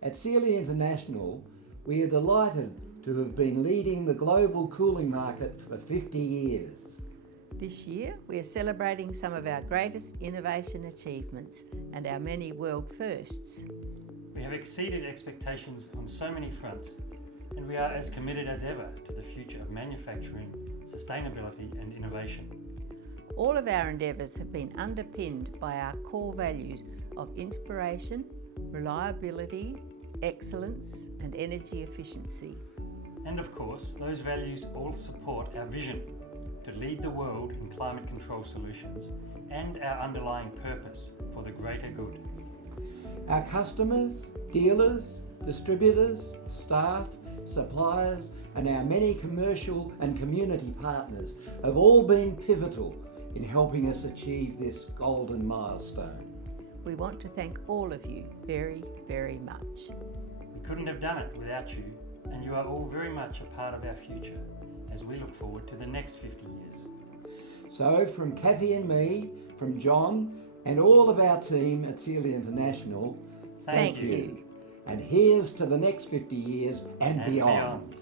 At Seeley International, we are delighted to have been leading the global cooling market for 50 years. This year, we are celebrating some of our greatest innovation achievements and our many world firsts. We have exceeded expectations on so many fronts, and we are as committed as ever to the future of manufacturing, sustainability and innovation. All of our endeavours have been underpinned by our core values of inspiration, reliability, excellence and energy efficiency. And of course, those values all support our vision to lead the world in climate control solutions and our underlying purpose for the greater good. Our customers, dealers, distributors, staff, suppliers and our many commercial and community partners have all been pivotal in helping us achieve this golden milestone. We want to thank all of you very, very much. We couldn't have done it without you, and you are all very much a part of our future as we look forward to the next 50 years. So from Kathy and me, from Jon and all of our team at Seeley International, Thank you. And here's to the next 50 years and beyond.